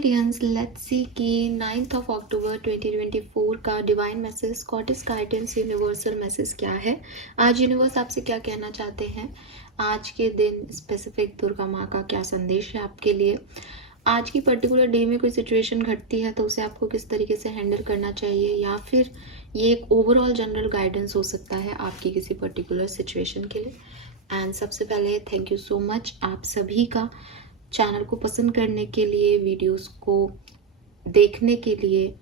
डियंस, let's see कि 9th of October 2024 का divine message, goddess guidance, universal message क्या है। आज यूनिवर्स आपसे क्या कहना चाहते हैं। आज के दिन स्पेसिफिक दुर्गा माँ का क्या संदेश है आपके लिए। आज की पर्टिकुलर डे में कोई सिचुएशन घटती है तो उसे आपको किस तरीके से हैंडल करना चाहिए, या फिर ये एक ओवरऑल जनरल गाइडेंस हो सकता है आपकी किसी पर्टिकुलर सिचुएशन के लिए। एंड सबसे पहले थैंक यू सो मच आप सभी का चैनल को पसंद करने के लिए, वीडियोस को देखने के लिए।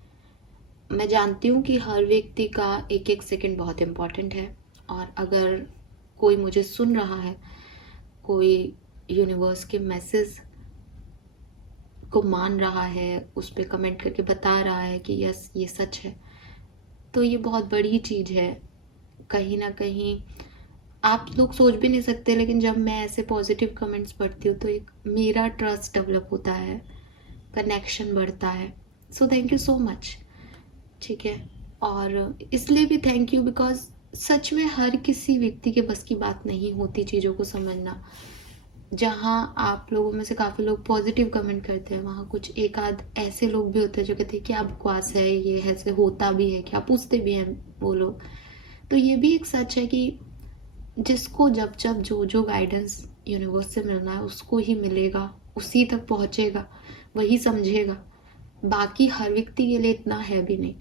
मैं जानती हूँ कि हर व्यक्ति का एक एक सेकंड बहुत इम्पॉर्टेंट है, और अगर कोई मुझे सुन रहा है, कोई यूनिवर्स के मैसेज को मान रहा है, उस पर कमेंट करके बता रहा है कि यस ये सच है, तो ये बहुत बड़ी चीज़ है। कहीं ना कहीं आप लोग सोच भी नहीं सकते, लेकिन जब मैं ऐसे पॉजिटिव कमेंट्स पढ़ती हूँ तो एक मेरा ट्रस्ट डेवलप होता है, कनेक्शन बढ़ता है। So thank you so much. ठीक है, और इसलिए भी थैंक यू बिकॉज सच में हर किसी व्यक्ति के बस की बात नहीं होती चीज़ों को समझना। जहाँ आप लोगों में से काफ़ी लोग पॉजिटिव कमेंट करते हैं, वहाँ कुछ एक आध ऐसे लोग भी होते हैं जो कहते हैं कि आप बकवास है, ये ऐसे होता भी है क्या, पूछते भी हैं वो लोग। तो ये भी एक सच है कि जिसको जब जब जो जो गाइडेंस यूनिवर्स से मिलना है उसको ही मिलेगा, उसी तक पहुंचेगा, वही समझेगा। बाकी हर व्यक्ति के लिए इतना है भी नहीं।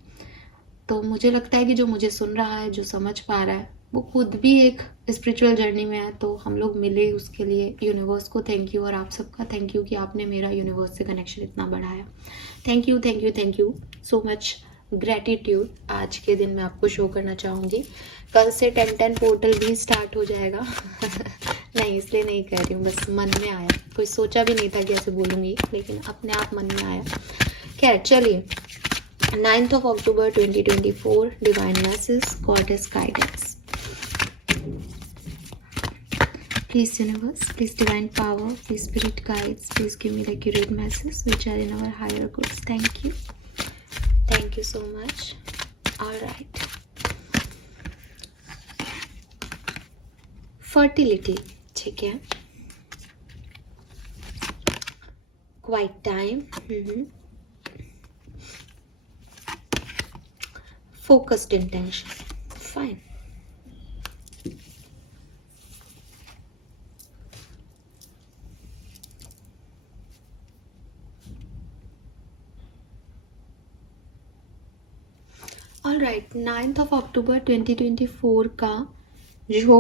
तो मुझे लगता है कि जो मुझे सुन रहा है, जो समझ पा रहा है, वो खुद भी एक स्पिरिचुअल जर्नी में है। तो हम लोग मिले, उसके लिए यूनिवर्स को थैंक यू, और आप सबका थैंक यू कि आपने मेरा यूनिवर्स से कनेक्शन इतना बढ़ाया। Thank you thank you thank you so much. Gratitude आज के दिन मैं आपको शो करना चाहूँगी। कल से 10-10 पोर्टल भी स्टार्ट हो जाएगा नहीं, इसलिए नहीं कह रही हूँ, बस मन में आया, कोई सोचा भी नहीं था कि ऐसे बोलूँगी, लेकिन अपने आप मन में आया। खैर चलिए, 9th of October 2024 divine message, goddess guidance. Please universe, please divine power, please spirit guides, please give me the accurate messages which are in our higher goods. Thank you so much. All right, fertility, ठीक है, quiet time, focused intention, fine. All right, 9th of October 2024 का जो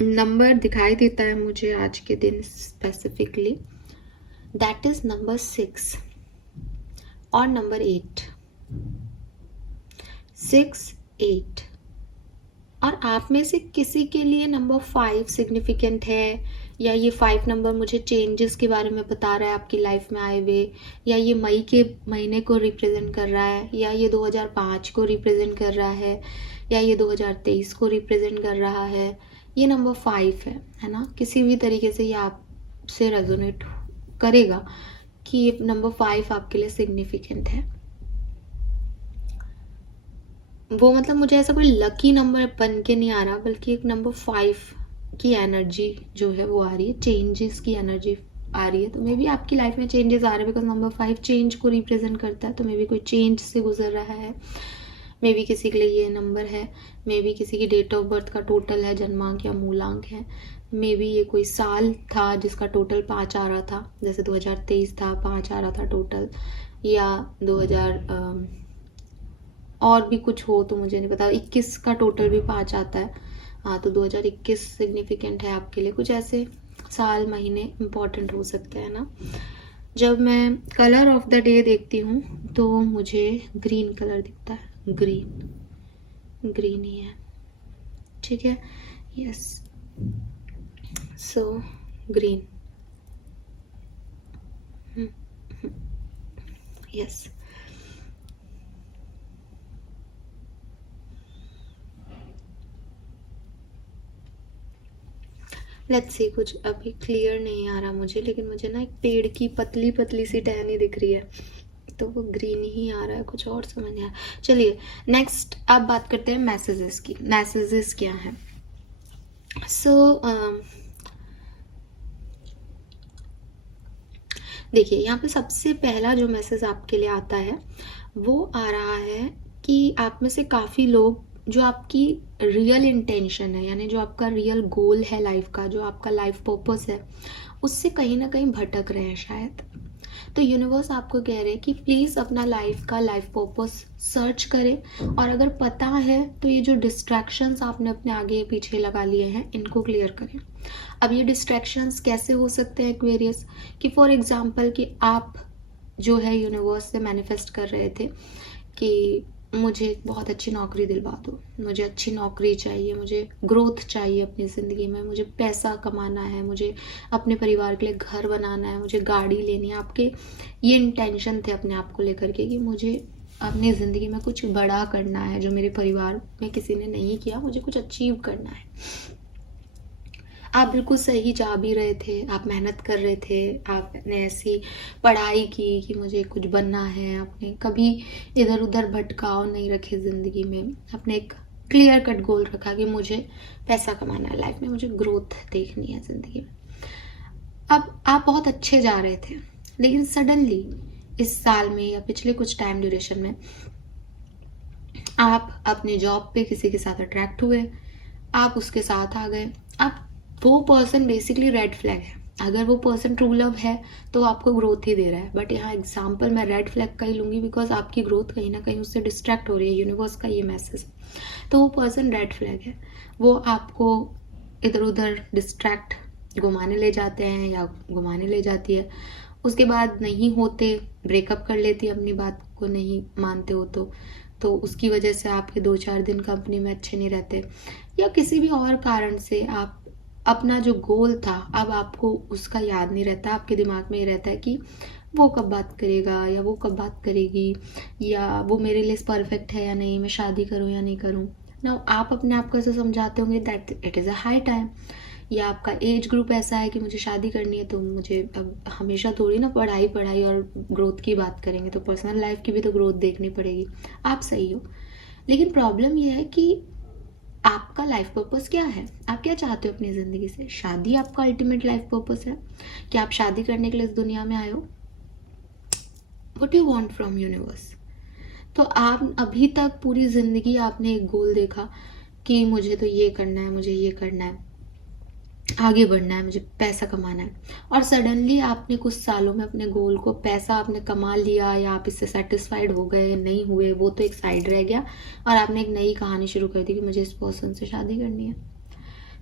number दिखाई देता है मुझे आज के दिन स्पेसिफिकली, दैट इज नंबर 6 और नंबर 8, 6, 8। और आप में से किसी के लिए नंबर 5 सिग्निफिकेंट है, या ये 5 नंबर मुझे चेंजेस के बारे में बता रहा है आपकी लाइफ में आए हुए, या ये मई के महीने को रिप्रेजेंट कर रहा है, या ये 2005 को रिप्रेजेंट कर रहा है, या ये 2023 को रिप्रेजेंट कर रहा है। ये नंबर 5 है ना। किसी भी तरीके से ये आपसे रेजोनेट करेगा कि ये नंबर 5 आपके लिए सिग्निफिकेंट है। वो मतलब मुझे ऐसा कोई लकी नंबर बन के नहीं आ रहा, बल्कि एक नंबर 5 की एनर्जी जो है वो आ रही है, चेंजेस की एनर्जी आ रही है। तो मे बी आपकी लाइफ में चेंजेस आ रहे हैं, बिकॉज नंबर 5 चेंज को रिप्रेजेंट करता है। तो मे बी कोई चेंज से गुजर रहा है, मे बी किसी के लिए ये नंबर है, मे बी किसी की डेट ऑफ बर्थ का टोटल है, जन्मांक या मूलांक है, मे बी ये कोई साल था जिसका टोटल 5 आ रहा था, जैसे 2023 था, 5 आ रहा था टोटल, या 2000 और भी कुछ हो तो मुझे नहीं पता, 21 का टोटल भी 5 आता है। हाँ, तो 2021 सिग्निफिकेंट है आपके लिए। कुछ ऐसे साल महीने इम्पॉर्टेंट हो सकते हैं ना। जब मैं कलर ऑफ द डे देखती हूँ तो मुझे ग्रीन कलर दिखता है, ग्रीन ही है, ठीक है, yes, so green, yes. Let's see, कुछ अभी क्लियर नहीं आ रहा मुझे, लेकिन मुझे ना एक पेड़ की पतली पतली सी टहनी दिख रही है, तो वो ग्रीन ही आ रहा है, कुछ और समझ नहीं आ रहा। चलिए नेक्स्ट अब बात करते हैं मैसेजेस की। मैसेजेस क्या हैं? देखिए, यहाँ पे सबसे पहला जो मैसेज आपके लिए आता है, वो आ रहा है कि आप में से काफ़ी लोग जो आपकी रियल इंटेंशन है, यानी जो आपका रियल गोल है लाइफ का, जो आपका लाइफ पर्पस है, उससे कहीं न कहीं भटक रहे हैं शायद। तो यूनिवर्स आपको कह रहे हैं कि प्लीज़ अपना लाइफ पर्पस सर्च करें, और अगर पता है तो ये जो डिस्ट्रैक्शंस आपने अपने आगे पीछे लगा लिए हैं, इनको क्लियर करें। अब ये डिस्ट्रैक्शंस कैसे हो सकते हैं एक्वेरियस, कि फॉर एग्जांपल कि आप जो है यूनिवर्स से मैनिफेस्ट कर रहे थे कि मुझे एक बहुत अच्छी नौकरी दिलवा दो, मुझे अच्छी नौकरी चाहिए, मुझे ग्रोथ चाहिए अपनी ज़िंदगी में, मुझे पैसा कमाना है, मुझे अपने परिवार के लिए घर बनाना है, मुझे गाड़ी लेनी है। आपके ये इंटेंशन थे अपने आप को लेकर के कि मुझे अपनी ज़िंदगी में कुछ बड़ा करना है जो मेरे परिवार में किसी ने नहीं किया, मुझे कुछ अचीव करना है। आप बिल्कुल सही जा भी रहे थे, आप मेहनत कर रहे थे, आपने ऐसी पढ़ाई की कि मुझे कुछ बनना है, आपने कभी इधर उधर भटकाव नहीं रखे ज़िंदगी में, आपने एक क्लियर कट गोल रखा कि मुझे पैसा कमाना है लाइफ में, मुझे ग्रोथ देखनी है ज़िंदगी में। अब आप बहुत अच्छे जा रहे थे, लेकिन सडनली इस साल में या पिछले कुछ टाइम ड्यूरेशन में आप अपने जॉब पे किसी के साथ अट्रैक्ट हुए, आप उसके साथ आ गए। अब वो पर्सन बेसिकली रेड फ्लैग है। अगर वो पर्सन ट्रू लव है तो आपको ग्रोथ ही दे रहा है, बट यहाँ एग्जाम्पल मैं रेड फ्लैग का ही लूँगी बिकॉज आपकी ग्रोथ कहीं ना कहीं उससे डिस्ट्रैक्ट हो रही है, यूनिवर्स का ये मैसेज। तो वो पर्सन रेड फ्लैग है, वो आपको इधर उधर डिस्ट्रैक्ट घुमाने ले जाते हैं या घुमाने ले जाती है, उसके बाद नहीं होते, ब्रेकअप कर लेती है, अपनी बात को नहीं मानते हो तो उसकी वजह से आपके 2-4 दिन कंपनी में अच्छे नहीं रहते, या किसी भी और कारण से आप अपना जो गोल था अब आपको उसका याद नहीं रहता, आपके दिमाग में ये रहता है कि वो कब बात करेगा या वो कब बात करेगी, या वो मेरे लिए परफेक्ट है या नहीं, मैं शादी करूँ या नहीं करूँ ना। आप अपने आप को ऐसे समझाते होंगे that it is a high time, या आपका एज ग्रुप ऐसा है कि मुझे शादी करनी है, तो मुझे अब हमेशा थोड़ी ना पढ़ाई पढ़ाई और ग्रोथ की बात करेंगे, तो पर्सनल लाइफ की भी तो ग्रोथ देखनी पड़ेगी। आप सही हो, लेकिन प्रॉब्लम यह है कि आपका लाइफ पर्पस क्या है, आप क्या चाहते हो अपनी ज़िंदगी से? शादी आपका अल्टीमेट लाइफ पर्पस है कि आप शादी करने के लिए इस दुनिया में आए हो? What you want from universe? तो आप अभी तक पूरी ज़िंदगी आपने एक गोल देखा कि मुझे तो ये करना है, मुझे ये करना है, आगे बढ़ना है, मुझे पैसा कमाना है, और सडनली आपने कुछ सालों में अपने गोल को, पैसा आपने कमा लिया या आप इससे सेटिस्फाइड हो गए, नहीं हुए, वो तो एक साइड रह गया, और आपने एक नई कहानी शुरू कर दी कि मुझे इस पर्सन से शादी करनी है।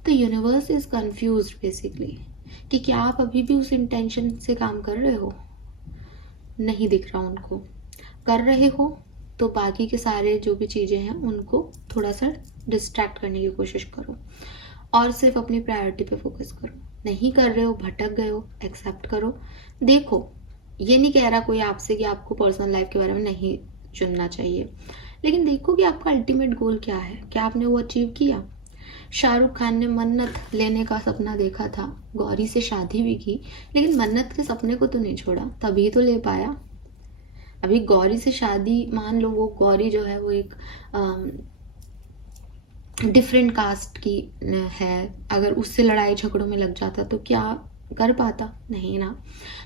तो यूनिवर्स इज कंफ्यूज बेसिकली कि क्या आप अभी भी उस इंटेंशन से काम कर रहे हो? नहीं दिख रहा उनको। कर रहे हो तो बाकी के सारे जो भी चीज़ें हैं उनको थोड़ा सा डिस्ट्रैक्ट करने की कोशिश करो और सिर्फ अपनी प्रायोरिटी पे फोकस करो। नहीं कर रहे हो, भटक गए हो, एक्सेप्ट करो। देखो, ये नहीं कह रहा कोई आपसे कि आपको पर्सनल लाइफ के बारे में नहीं चुनना चाहिए, लेकिन देखो कि आपका अल्टीमेट गोल क्या है, क्या आपने वो अचीव किया? शाहरुख खान ने मन्नत लेने का सपना देखा था, गौरी से शादी भी की, लेकिन मन्नत के सपने को तो नहीं छोड़ा, तभी तो ले पाया। अभी गौरी से शादी, मान लो वो गौरी जो है वो एक डिफरेंट कास्ट की है, अगर उससे लड़ाई झगड़ों में लग जाता तो क्या कर पाता? नहीं ना।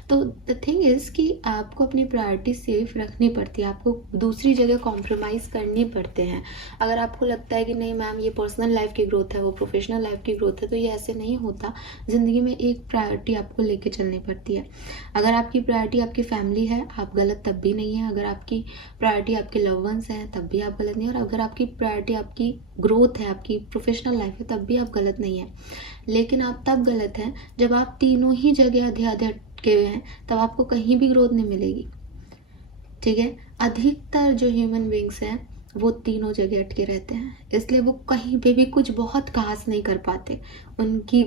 तो द थिंग इज़ कि आपको अपनी प्रायोरिटी सेफ रखनी पड़ती है, आपको दूसरी जगह कॉम्प्रोमाइज़ करनी पड़ते हैं। अगर आपको लगता है कि नहीं मैम ये पर्सनल लाइफ की ग्रोथ है, वो प्रोफेशनल लाइफ की ग्रोथ है, तो ये ऐसे नहीं होता। ज़िंदगी में एक प्रायोरिटी आपको लेके चलनी पड़ती है। अगर आपकी प्रायोरिटी आपकी फैमिली है, आप गलत तब भी नहीं है। अगर आपकी प्रायोरिटी आपके लव वंस हैं, तब भी आप गलत नहीं है। और अगर आपकी प्रायोरिटी आपकी ग्रोथ है, आपकी प्रोफेशनल लाइफ है, तब भी आप गलत नहीं है। लेकिन आप तब गलत हैं जब आप तीनों ही जगह आधे आधे अटके हुए हैं, तब आपको कहीं भी ग्रोथ नहीं मिलेगी। ठीक है, अधिकतर जो ह्यूमन बींग्स हैं वो तीनों जगह अटके रहते हैं, इसलिए वो कहीं पे भी कुछ बहुत खास नहीं कर पाते। उनकी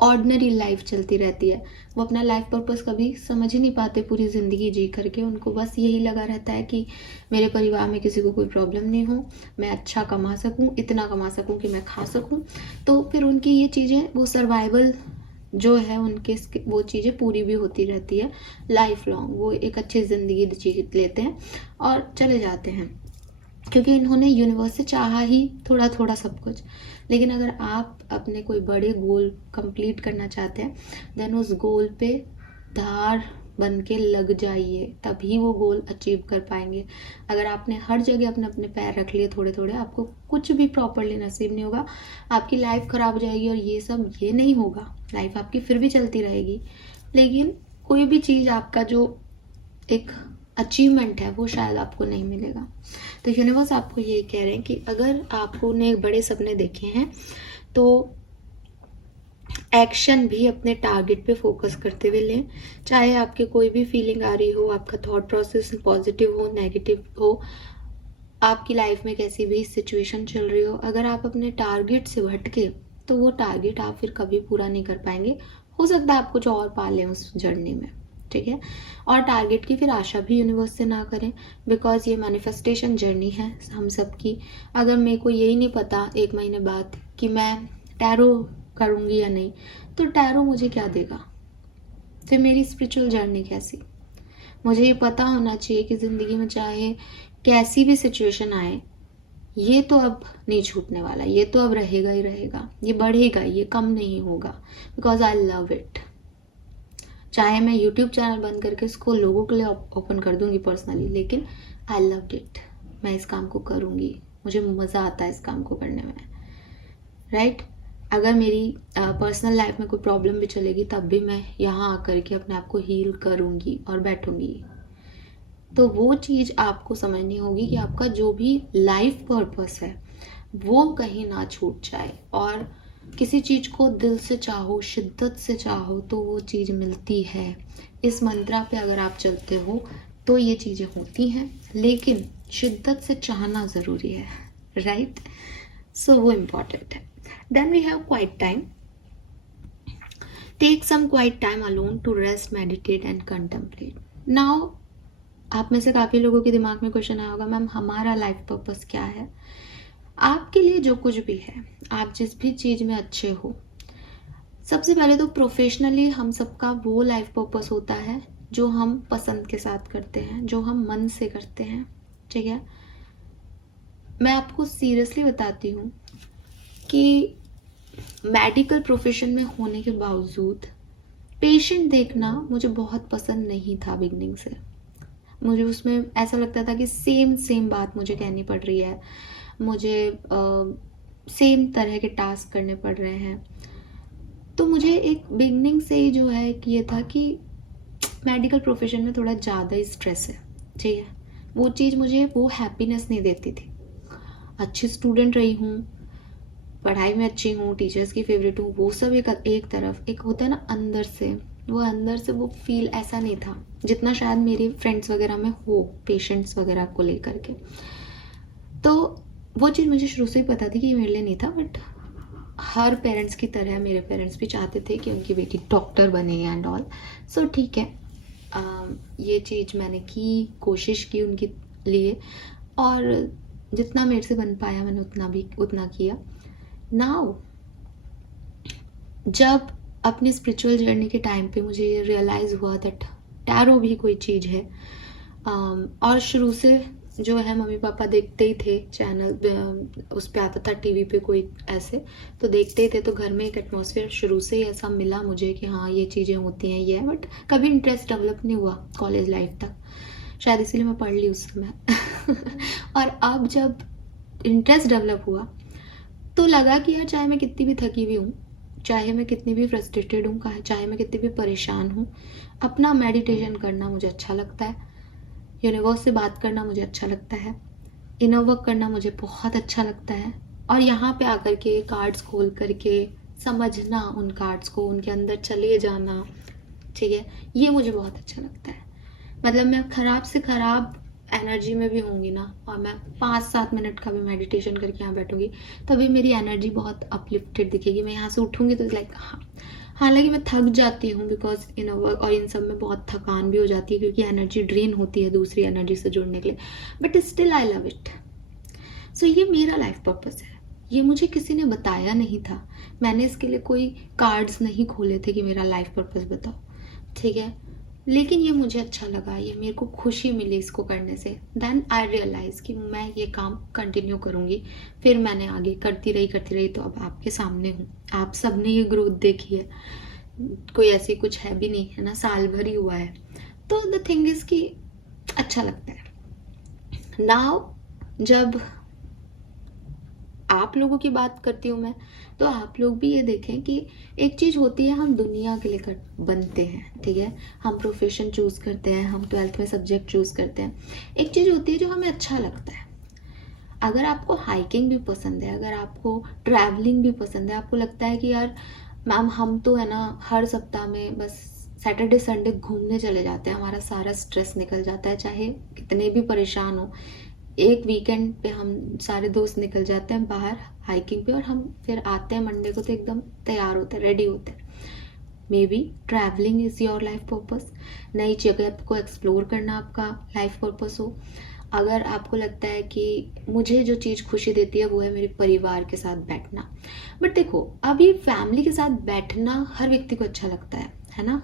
ऑर्डिनरी लाइफ चलती रहती है, वो अपना लाइफ पर्पस कभी समझ ही नहीं पाते पूरी ज़िंदगी जी करके। उनको बस यही लगा रहता है कि मेरे परिवार में किसी को कोई प्रॉब्लम नहीं हो, मैं अच्छा कमा सकूं, इतना कमा सकूं कि मैं खा सकूं। तो फिर उनकी ये चीज़ें, वो सर्वाइवल जो है उनके, वो चीज़ें पूरी भी होती रहती है लाइफ लॉन्ग। वो एक अच्छी ज़िंदगी जी लेते हैं और चले जाते हैं, क्योंकि इन्होंने यूनिवर्स से चाहा ही थोड़ा थोड़ा सब कुछ। लेकिन अगर आप अपने कोई बड़े गोल कंप्लीट करना चाहते हैं, देन उस गोल पे धार बन के लग जाइए, तभी वो गोल अचीव कर पाएंगे। अगर आपने हर जगह अपने अपने पैर रख लिए थोड़े थोड़े, आपको कुछ भी प्रॉपरली नसीब नहीं होगा, आपकी लाइफ ख़राब हो जाएगी। और ये सब ये नहीं होगा, लाइफ आपकी फिर भी चलती रहेगी, लेकिन कोई भी चीज़ आपका जो एक अचीवमेंट है वो शायद आपको नहीं मिलेगा। तो यूनिवर्स आपको ये कह रहे हैं कि अगर आपने बड़े सपने देखे हैं तो एक्शन भी अपने टारगेट पे फोकस करते हुए लें। चाहे आपकी कोई भी फीलिंग आ रही हो, आपका थॉट प्रोसेस पॉजिटिव हो नेगेटिव हो, आपकी लाइफ में कैसी भी सिचुएशन चल रही हो, अगर आप अपने टारगेट से भटके तो वो टारगेट आप फिर कभी पूरा नहीं कर पाएंगे। हो सकता है आप कुछ और पा लें उस जर्नी में, ठीक है। और टारगेट की फिर आशा भी यूनिवर्स से ना करें, बिकॉज ये मैनिफेस्टेशन जर्नी है हम सब की। अगर मेरे को यही नहीं पता 1 महीने बाद कि मैं टैरो करूँगी या नहीं, तो टैरो मुझे क्या देगा, फिर मेरी स्पिरिचुअल जर्नी कैसी। मुझे ये पता होना चाहिए कि ज़िंदगी में चाहे कैसी भी सिचुएशन आए, ये तो अब नहीं छूटने वाला, ये तो अब रहेगा ही रहेगा, ये बढ़ेगा, ये कम नहीं होगा, बिकॉज आई लव इट। चाहे मैं यूट्यूब चैनल बंद करके इसको लोगों के लिए ओपन कर दूंगी पर्सनली, लेकिन आई लव इट, मैं इस काम को करूँगी, मुझे मज़ा आता है इस काम को करने में, राइट। अगर मेरी पर्सनल लाइफ में कोई प्रॉब्लम भी चलेगी, तब भी मैं यहाँ आकर के अपने आप को हील करूँगी और बैठूँगी। तो वो चीज़ आपको समझनी होगी कि आपका जो भी लाइफ पर्पस है वो कहीं ना छूट जाए। और किसी चीज़ को दिल से चाहो, शिद्दत से चाहो, तो वो चीज़ मिलती है। इस मंत्रा पे अगर आप चलते हो तो ये चीज़ें होती हैं, लेकिन शिद्दत से चाहना ज़रूरी है, राइट। सो वो इम्पॉर्टेंट है। Then we have quiet time. Take some quiet time alone to rest, meditate and contemplate. Now, आप में से काफ़ी लोगों के दिमाग में क्वेश्चन आया होगा, मैम हमारा लाइफ पर्पस क्या है। आपके लिए जो कुछ भी है, आप जिस भी चीज़ में अच्छे हो, सबसे पहले तो प्रोफेशनली हम सबका वो लाइफ पर्पस होता है जो हम पसंद के साथ करते हैं, जो हम मन से करते हैं, ठीक है। मैं आपको सीरियसली बताती हूँ कि मेडिकल प्रोफेशन में होने के बावजूद पेशेंट देखना मुझे बहुत पसंद नहीं था बिगनिंग से। मुझे उसमें ऐसा लगता था कि सेम बात मुझे कहनी पड़ रही है, मुझे सेम तरह के टास्क करने पड़ रहे हैं। तो मुझे एक बिगनिंग से ही जो है कि ये था कि मेडिकल प्रोफेशन में थोड़ा ज़्यादा ही स्ट्रेस है, ठीक है। वो चीज़ मुझे वो हैप्पीनेस नहीं देती थी। अच्छी स्टूडेंट रही हूँ, पढ़ाई में अच्छी हूँ, टीचर्स की फेवरेट हूँ, वो सब एक तरफ, एक होता है ना अंदर से वो फील ऐसा नहीं था जितना शायद मेरे फ्रेंड्स वगैरह में हो, पेशेंट्स वगैरह को लेकर के। तो वो चीज़ मुझे शुरू से ही पता थी कि ये मेरे लिए नहीं था, बट हर पेरेंट्स की तरह मेरे पेरेंट्स भी चाहते थे कि उनकी बेटी डॉक्टर बने एंड ऑल। सो ठीक है, ये चीज़ मैंने की, कोशिश की उनके लिए, और जितना मेरे से बन पाया मैंने उतना किया। नाउ जब अपनी स्पिरिचुअल जर्नी के टाइम पे मुझे ये रियलाइज़ हुआ दैट टैरो भी कोई चीज़ है, और शुरू से जो है मम्मी पापा देखते ही थे चैनल, उस पे आता था टीवी पे कोई ऐसे, तो देखते ही थे। तो घर में एक एटमॉस्फेयर शुरू से ही ऐसा मिला मुझे कि हाँ ये चीज़ें होती हैं, ये है, बट कभी इंटरेस्ट डेवलप नहीं हुआ कॉलेज लाइफ तक, शायद इसीलिए मैं पढ़ ली उस समय और अब जब इंटरेस्ट डेवलप हुआ तो लगा कि यार चाहे मैं कितनी भी थकी हुई हूँ, चाहे मैं कितनी भी फ्रस्ट्रेटेड हूँ, चाहे मैं कितनी भी परेशान हूँ, अपना मेडिटेशन करना मुझे अच्छा लगता है, यूनिवर्स से बात करना मुझे अच्छा लगता है, इनर वर्क करना मुझे बहुत अच्छा लगता है, और यहाँ पे आकर के कार्ड्स खोल करके समझना उन कार्ड्स को, उनके अंदर चले जाना, ठीक है, ये मुझे बहुत अच्छा लगता है। मतलब मैं ख़राब से ख़राब एनर्जी में भी होंगी ना, और मैं 5-7 मिनट का भी मेडिटेशन करके यहाँ बैठूंगी, तभी मेरी एनर्जी बहुत अपलिफ्टेड दिखेगी। मैं यहाँ से उठूंगी तो लाइक हालांकि मैं थक जाती हूँ बिकॉज इन वर्क और इन सब में बहुत थकान भी हो जाती है, क्योंकि एनर्जी ड्रेन होती है दूसरी एनर्जी से जुड़ने के लिए, but still I love it. So ये मेरा लाइफ पर्पस है, ये मुझे किसी ने बताया नहीं था, मैंने इसके लिए कोई कार्ड्स नहीं खोले थे कि मेरा लाइफ पर्पस बताओ, ठीक है, लेकिन ये मुझे अच्छा लगा, ये मेरे को खुशी मिली इसको करने से। देन आई रियलाइज़ कि मैं ये काम कंटिन्यू करूँगी। फिर मैंने आगे करती रही, तो अब आपके सामने हूँ, आप सब ने ये ग्रोथ देखी है, कोई ऐसी कुछ है भी नहीं है ना, साल भर ही हुआ है, तो द थिंग इज कि अच्छा लगता है। नाउ जब आप लोगों की बात करती हूँ मैं, तो आप लोग भी ये देखें कि एक चीज़ होती है, हम दुनिया के लिए बनते हैं, ठीक है, हम प्रोफेशन चूज़ करते हैं, हम 12th में सब्जेक्ट चूज़ करते हैं। एक चीज़ होती है जो हमें अच्छा लगता है। अगर आपको हाइकिंग भी पसंद है, अगर आपको ट्रैवलिंग भी पसंद है, आपको लगता है कि यार मैम हम तो है ना हर सप्ताह में बस सैटरडे संडे घूमने चले जाते हैं, हमारा सारा स्ट्रेस निकल जाता है, चाहे कितने भी परेशान हो, एक वीकेंड पे हम सारे दोस्त निकल जाते हैं बाहर हाइकिंग पे, और हम फिर आते हैं मंडे को तो एकदम तैयार होते हैं, रेडी होते हैं। May be travelling is your life purpose, नई जगह को एक्सप्लोर करना आपका लाइफ पर्पस हो। अगर आपको लगता है कि मुझे जो चीज़ खुशी देती है वो है मेरे परिवार के साथ बैठना, बट देखो अभी फैमिली के साथ बैठना हर व्यक्ति को अच्छा लगता है ना,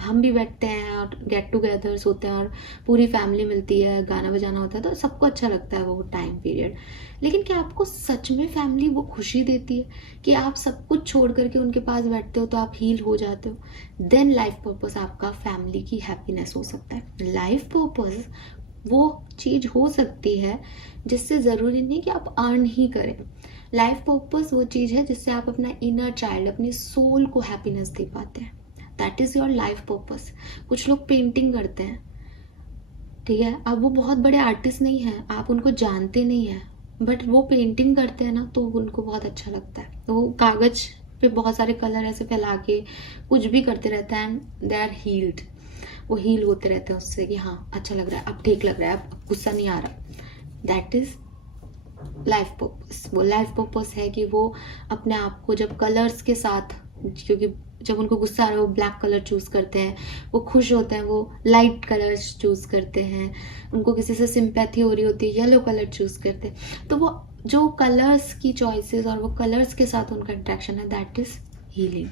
हम भी बैठते हैं और गेट टुगेदर्स होते हैं और पूरी फैमिली मिलती है, गाना बजाना होता है, तो सबको अच्छा लगता है वो टाइम पीरियड। लेकिन क्या आपको सच में फैमिली वो खुशी देती है कि आप सब कुछ छोड़ करके उनके पास बैठते हो तो आप हील हो जाते हो? देन लाइफ पर्पस आपका फैमिली की हैप्पीनेस हो सकता है। लाइफ पर्पस वो चीज़ हो सकती है जिससे ज़रूरी नहीं कि आप अर्न ही करें। लाइफ पर्पस वो चीज़ है जिससे आप अपना इनर चाइल्ड, अपनी सोल को हैप्पीनेस दे पाते हैं। That is your life purpose. कुछ लोग पेंटिंग करते हैं, ठीक है, अब वो बहुत बड़े आर्टिस्ट नहीं हैं, आप उनको जानते नहीं हैं, बट वो पेंटिंग करते हैं ना तो उनको बहुत अच्छा लगता है, तो वो कागज पे बहुत सारे कलर ऐसे फैला के कुछ भी करते रहते हैं, एंड दे आर हील्ड, वो हील होते रहते हैं उससे कि हाँ अच्छा लग रहा है, अब ठीक लग रहा है, अब गुस्सा नहीं आ रहा। That is life purpose. वो लाइफ पर्पस है कि वो अपने आप को जब कलर्स के साथ, क्योंकि जब उनको गुस्सा आ रहा है वो ब्लैक कलर चूज़ करते हैं, वो खुश होते हैं वो लाइट कलर्स चूज़ करते हैं, उनको किसी से सिंपैथी हो रही होती है येलो कलर चूज़ करते हैं, तो वो जो कलर्स की चॉइसेस और वो कलर्स के साथ उनका इंट्रैक्शन है, दैट इज़ हीलिंग।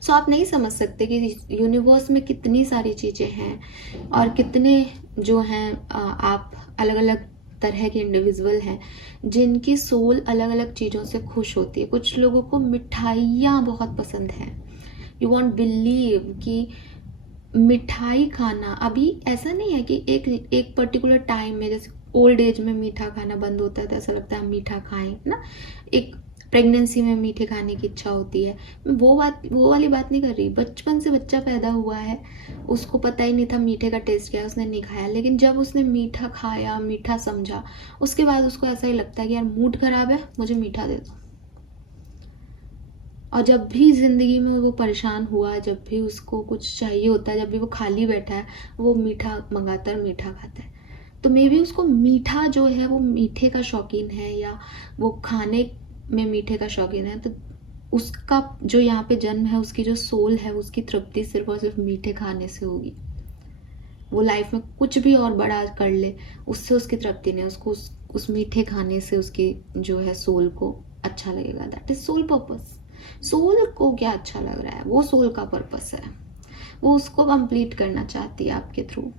सो आप नहीं समझ सकते कि यूनिवर्स में कितनी सारी चीज़ें हैं और कितने जो हैं आप अलग अलग तरह के इंडिविजुअल हैं जिनकी सोल अलग अलग चीज़ों से खुश होती है। कुछ लोगों को मिठाइयाँ बहुत पसंद हैं। यू वॉन्ट बिलीव कि मिठाई खाना अभी ऐसा नहीं है कि एक पर्टिकुलर टाइम में, जैसे ओल्ड एज में मीठा खाना बंद होता है तो ऐसा लगता है हम मीठा खाएं ना, एक प्रेगनेंसी में मीठे खाने की इच्छा होती है। मैं वो वाली बात नहीं कर रही। बचपन से बच्चा पैदा हुआ है, उसको पता ही नहीं था मीठे का टेस्ट क्या है, उसने नहीं खाया, लेकिन जब उसने मीठा खाया, मीठा समझा, उसके बाद उसको ऐसा ही लगता है कि यार मूड खराब है, मुझे मीठा दे दो। और जब भी ज़िंदगी में वो परेशान हुआ, जब भी उसको कुछ चाहिए होता है, जब भी वो खाली बैठा है, वो मीठा मंगाता है, मीठा खाता है। तो मे बी उसको मीठा जो है वो मीठे का शौकीन है, या वो खाने में मीठे का शौकीन है, तो उसका जो यहाँ पे जन्म है, उसकी जो सोल है, उसकी तृप्ति सिर्फ और सिर्फ मीठे खाने से होगी। वो लाइफ में कुछ भी और बड़ा कर ले, उससे उसकी तृप्ति नहीं, उसको उस मीठे खाने से उसकी जो है सोल को अच्छा लगेगा। That is soul purpose. Soul को क्या अच्छा लग रहा है, वो सोल का पर्पस है, वो उसको कंप्लीट करना चाहती है आपके थ्रू।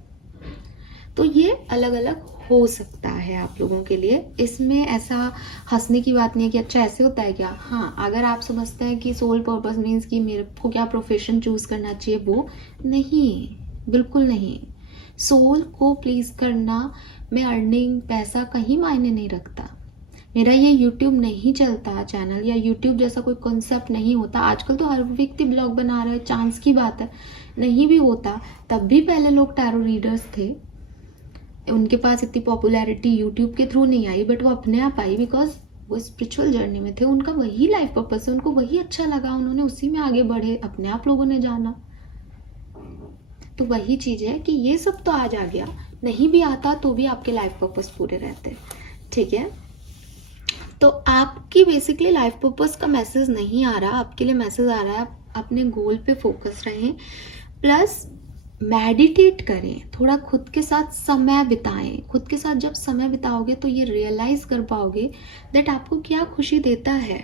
तो ये अलग अलग हो सकता है आप लोगों के लिए। इसमें ऐसा हंसने की बात नहीं है कि अच्छा ऐसे होता है क्या। हाँ, अगर आप समझते हैं कि सोल पर्पस मीन्स कि मेरे को क्या प्रोफेशन चूज करना चाहिए, वो नहीं, बिल्कुल नहीं। सोल को प्लीज करना में अर्निंग, पैसा कहीं मायने नहीं रखता। मेरा ये यूट्यूब नहीं चलता चैनल, या यूट्यूब जैसा कोई कॉन्सेप्ट नहीं होता। आजकल तो हर व्यक्ति ब्लॉग बना रहा है, चांस की बात है। नहीं भी होता तब भी पहले लोग टैरो रीडर्स थे, उनके पास इतनी पॉपुलैरिटी यूट्यूब के थ्रू नहीं आई, बट वो अपने आप आई बिकॉज वो स्पिरिचुअल जर्नी में थे, उनका वही लाइफ पर्पस है, उनको वही अच्छा लगा, उन्होंने उसी में आगे बढ़े, अपने आप लोगों ने जाना। तो वही चीज़ है कि ये सब तो आज आ गया, नहीं भी आता तो भी आपके लाइफ पर्पस पूरे रहते, ठीक है। तो आपकी बेसिकली लाइफ पर्पस का मैसेज नहीं आ रहा, आपके लिए मैसेज आ रहा है आप अपने गोल पे फोकस रहें, प्लस मेडिटेट करें, थोड़ा खुद के साथ समय बिताएं। खुद के साथ जब समय बिताओगे तो ये रियलाइज कर पाओगे दैट आपको क्या खुशी देता है।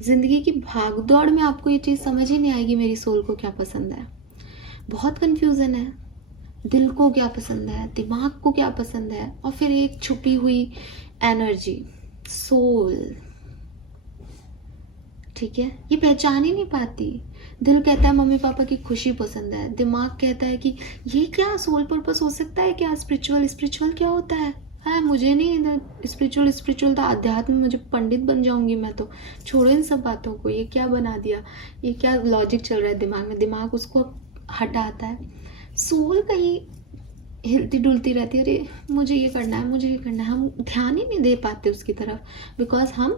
जिंदगी की भागदौड़ में आपको ये चीज़ समझ ही नहीं आएगी मेरी सोल को क्या पसंद है। बहुत कंफ्यूजन है, दिल को क्या पसंद है, दिमाग को क्या पसंद है, और फिर एक छुपी हुई एनर्जी, सोल, ठीक है, ये पहचान ही नहीं पाती। दिल कहता है मम्मी पापा की खुशी पसंद है, दिमाग कहता है कि ये क्या सोल पर्पस हो सकता है क्या, स्पिरिचुअल स्पिरिचुअल क्या होता है मुझे नहीं, स्पिरिचुअल स्पिरिचुअल तो अध्यात्म, मुझे पंडित बन जाऊंगी मैं तो, छोड़ो इन सब बातों को, ये क्या बना दिया, ये क्या लॉजिक चल रहा है दिमाग में, दिमाग उसको हटाता है। सोल कहीं हिलती डुलती रहती है, अरे मुझे ये करना है, मुझे ये करना है, हम ध्यान ही नहीं दे पाते उसकी तरफ, बिकॉज हम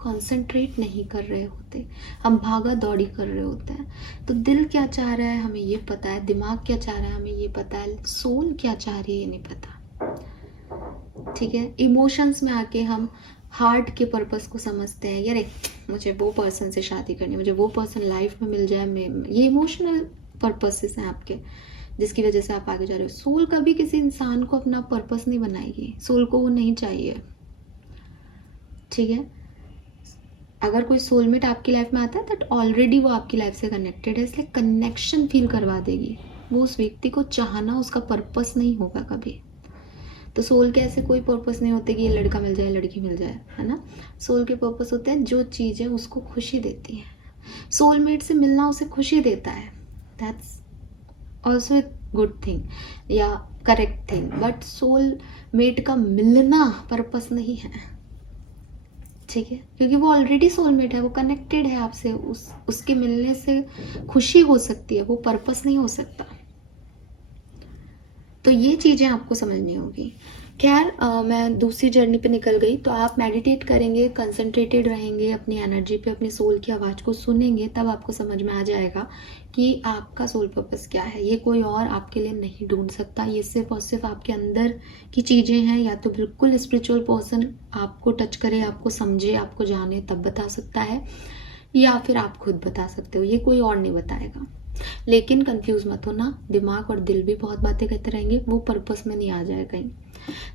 कंसंट्रेट नहीं कर रहे होते, हम भागा दौड़ी कर रहे होते हैं। तो दिल क्या चाह रहा है हमें ये पता है, दिमाग क्या चाह रहा है हमें ये पता है, सोल क्या चाह रही है ये नहीं पता। ठीक है, इमोशंस में आके हम हार्ट के पर्पस को समझते हैं, यार मुझे वो पर्सन से शादी करनी है, मुझे वो पर्सन लाइफ में मिल जाए, ये इमोशनल पर्पसेस हैं आपके, जिसकी वजह से आप आगे जा रहे हो। सोल कभी किसी इंसान को अपना पर्पस नहीं बनाएगी, सोल को वो नहीं चाहिए। ठीक है, अगर कोई सोलमेट आपकी लाइफ में आता है तो ऑलरेडी वो आपकी लाइफ से कनेक्टेड है, इसलिए कनेक्शन फील करवा देगी। वो उस व्यक्ति को चाहना उसका पर्पस नहीं होगा कभी। तो सोल के ऐसे कोई पर्पस नहीं होते कि ये लड़का मिल जाए लड़की मिल जाए, है ना। सोल के पर्पस होते हैं जो चीज़ें उसको खुशी देती हैं। सोलमेट से मिलना उसे खुशी देता है, that's also a good thing या करेक्ट थिंग, बट सोलमेट का मिलना पर्पस नहीं है। ठीक है, क्योंकि वो ऑलरेडी सोलमेट है, वो कनेक्टेड है आपसे, उसके मिलने से खुशी हो सकती है, वो पर्पस नहीं हो सकता। तो ये चीज़ें आपको समझनी होगी। खैर मैं दूसरी जर्नी पे निकल गई। तो आप मेडिटेट करेंगे, कंसंट्रेटेड रहेंगे अपनी एनर्जी पे, अपनी सोल की आवाज़ को सुनेंगे, तब आपको समझ में आ जाएगा कि आपका सोल पर्पस क्या है। ये कोई और आपके लिए नहीं ढूंढ सकता, ये सिर्फ और सिर्फ आपके अंदर की चीज़ें हैं। या तो बिल्कुल स्पिरिचुअल पर्सन आपको टच करे, आपको समझे, आपको जाने, तब बता सकता है, या फिर आप खुद बता सकते हो, ये कोई और नहीं बताएगा। लेकिन कंफ्यूज मत होना, दिमाग और दिल भी बहुत बातें कहते रहेंगे, वो पर्पस में नहीं आ जाए कहीं।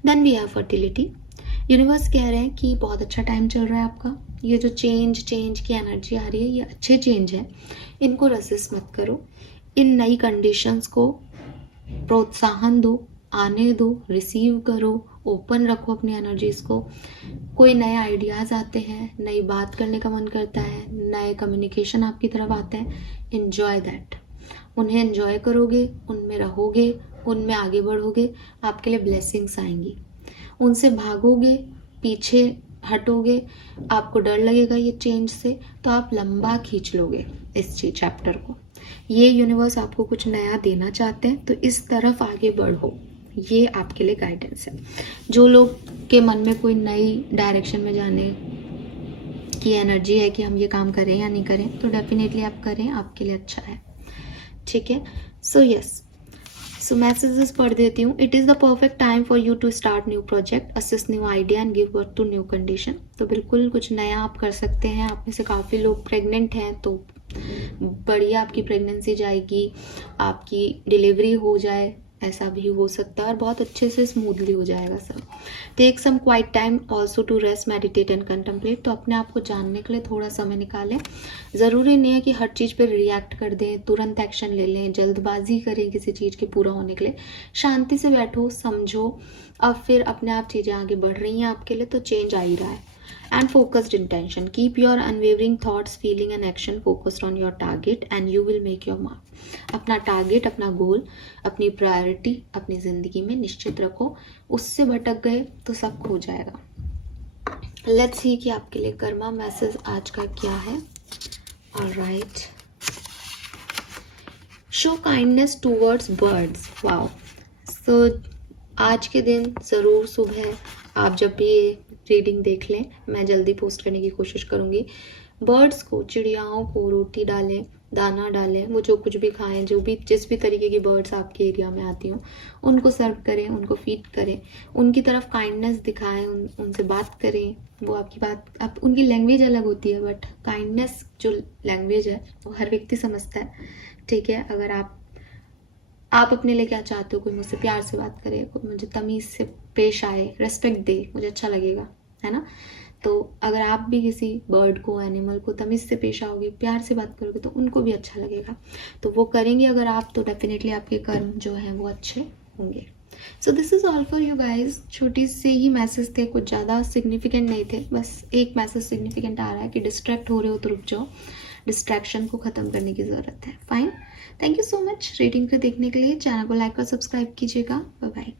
Then we have fertility. Universe कह रहे हैं कि बहुत अच्छा टाइम चल रहा है आपका, ये जो चेंज की एनर्जी आ रही है, ये अच्छे चेंज है, इनको रेसिस्ट मत करो, इन नई कंडीशंस को प्रोत्साहन दो, आने दो, रिसीव करो, ओपन रखो अपनी एनर्जीज को। कोई नए आइडियाज़ आते हैं, नई बात करने का मन करता है, नए कम्युनिकेशन आपकी तरफ आते हैं, इन्जॉय दैट। उन्हें इन्जॉय करोगे, उनमें रहोगे, उनमें आगे बढ़ोगे, आपके लिए ब्लेसिंग्स आएंगी। उनसे भागोगे, पीछे हटोगे, आपको डर लगेगा ये चेंज से, तो आप लंबा खींच लोगे इस चैप्टर को। ये यूनिवर्स आपको कुछ नया देना चाहते हैं, तो इस तरफ आगे बढ़ो, ये आपके लिए गाइडेंस है। जो लोग के मन में कोई नई डायरेक्शन में जाने की एनर्जी है कि हम ये काम करें या नहीं करें, तो डेफिनेटली आप करें, आपके लिए अच्छा है। ठीक है, सो यस, सो मैसेजेस पढ़ देती हूँ। It is the perfect time for you to start new project, assist new idea and give birth to new condition. तो बिल्कुल कुछ नया आप कर सकते हैं। आप में से काफ़ी लोग प्रेग्नेंट हैं, तो बढ़िया आपकी प्रेगनेंसी जाएगी, आपकी डिलीवरी हो जाए, ऐसा भी हो सकता है, और बहुत अच्छे से स्मूथली हो जाएगा सब। Take some quiet time also to rest, meditate and contemplate. तो अपने आप को जानने के लिए थोड़ा समय निकालें। ज़रूरी नहीं है कि हर चीज़ पे रिएक्ट कर दें, तुरंत एक्शन ले लें, जल्दबाजी करें किसी चीज़ के पूरा होने के लिए। शांति से बैठो, समझो, अब फिर अपने आप चीज़ें आगे बढ़ रही हैं आपके लिए, तो चेंज आ ही रहा है। And focused intention. Keep your unwavering thoughts, feeling and action focused on your target and you will make your mark. अपना टारगेट, अपना गोल, अपनी प्रायोरिटी अपनी ज़िंदगी में निश्चित रखो। उससे भटक गए तो सब खो जाएगा। लेट्स सी कि आपके लिए कर्मा मैसेज आज का क्या है। Alright, show kindness towards birds. Wow, so आज के दिन ज़रूर सुबह आप जब भी रीडिंग देख लें, मैं जल्दी पोस्ट करने की कोशिश करूँगी। बर्ड्स को, चिड़ियाओं को रोटी डालें, दाना डालें, वो जो कुछ भी खाएं, जो भी जिस भी तरीके की बर्ड्स आपके एरिया में आती हों, उनको सर्व करें, उनको फीड करें, उनकी तरफ काइंडनेस दिखाएं, उनसे बात करें। वो आपकी बात, आप उनकी लैंग्वेज अलग होती है, बट काइंडनेस जो लैंग्वेज है वो हर व्यक्ति समझता है। ठीक है, अगर आप अपने लिए क्या चाहते हो, कोई मुझसे प्यार से बात करे, कोई मुझे तमीज़ से पेश आए, रेस्पेक्ट दे, मुझे अच्छा लगेगा, है ना। तो अगर आप भी किसी बर्ड को, एनिमल को तमीज़ से पेश आओगे, प्यार से बात करोगे, तो उनको भी अच्छा लगेगा। तो वो करेंगे अगर आप, तो डेफिनेटली आपके कर्म जो हैं वो अच्छे होंगे। So this is all for you guys. छोटी से ही मैसेज थे, कुछ ज़्यादा सिग्निफिकेंट नहीं थे, बस एक मैसेज सिग्निफिकेंट आ रहा है कि डिस्ट्रैक्ट हो रहे हो तो रुक जाओ, डिस्ट्रैक्शन को ख़त्म करने की ज़रूरत है। Fine, thank you so much reading को देखने के लिए। चैनल को लाइक और सब्सक्राइब कीजिएगा। Bye bye.